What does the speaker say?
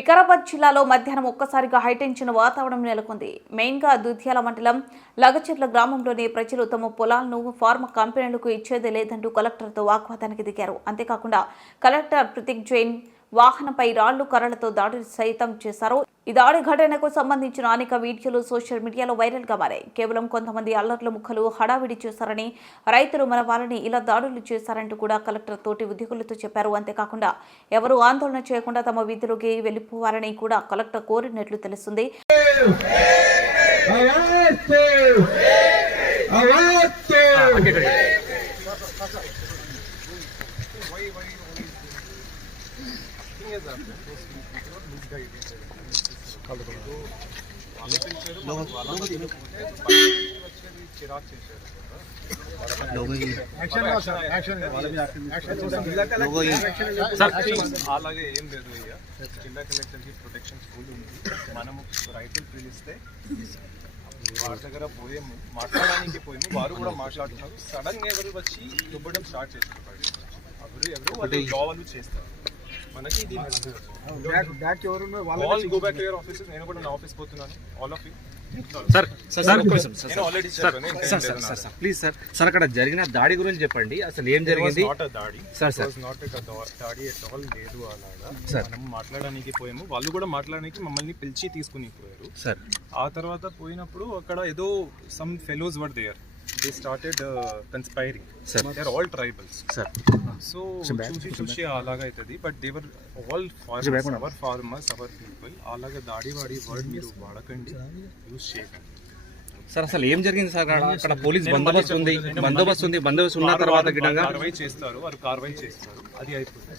వికారాబాద్ జిల్లాలో మధ్యాహ్నం ఒక్కసారిగా హైటెన్షన్ వాతావరణం నెలకొంది. మెయిన్గా దుధ్యాల మండలం లగచెర్ల గ్రామంలోని ప్రజలు తమ పొలాలను ఫార్మా కంపెనీలకు ఇచ్చేదే లేదంటూ కలెక్టర్తో వాగ్వాదానికి దిగారు. అంతేకాకుండా కలెక్టర్ ప్రతీక్ జైన్ వాహనంపై రాళ్లు కర్రలతో దాడి సైతం చేశారు. ఈ దాడి ఘటనకు సంబంధించిన అనేక వీడియోలు సోషల్ మీడియాలో వైరల్ గా మారాయి. కేవలం కొంతమంది అల్లర్ల ముక్కలు హడావిడి చేశారని, రైతులు మన వాళ్ళని ఇలా దాడులు చేశారంటూ కూడా కలెక్టర్ తోటి ఉద్యోగులతో చెప్పారు. అంతేకాకుండా ఎవరూ ఆందోళన చేయకుండా తమ వీధిలోకి వెళ్లిపోవాలని కూడా కలెక్టర్ కోరినట్లు తెలుస్తుంది. అలాగే ఏం లేదు. జిల్లా కలెక్టర్ కి ప్రొటెక్షన్ స్కూల్ ఉంది. మనము రైతులు పిలిస్తే వారి దగ్గర పోయాము, మాట్లాడడానికి పోయాము. వారు కూడా మాట్లాడుతున్నారు. సడన్ గా ఎవరు వచ్చి దుబ్బడం స్టార్ట్ చేస్తారు. ఎవరు వాళ్ళు జావాలు చేస్తారు. మనకి ఇది go back to your offices. నేను కూడా నా ఆఫీస్ పోతున్నాను. All of you please sir అక్కడ జరిగిన దాడి గురించి చెప్పండి. అసలు ఏం జరిగింది? దాడి లేదు. అలాగా మనం మాట్లాడడానికి పోయాము. వాళ్ళు కూడా మాట్లాడడానికి మమ్మల్ని పిలిచి తీసుకుని పోయారు సార్. ఆ తర్వాత పోయినప్పుడు అక్కడ ఏదో some fellows were there. They started conspiring. Sir, they are all tribals. Sir, so చూసి అలాగా అవుతుంది. But they were all farmers, our farmers, our people. అలాగా దాడి వాడి వర్డ్ మీరు వాడకండి, యూజ్ చేయకండి. సార్ అసలు ఏం జరిగింది సార్? అక్కడ పోలీస్ బందోబస్తు ఉన్న తర్వాత కార్వాయి చేస్తారు. అది అయిపోతుంది.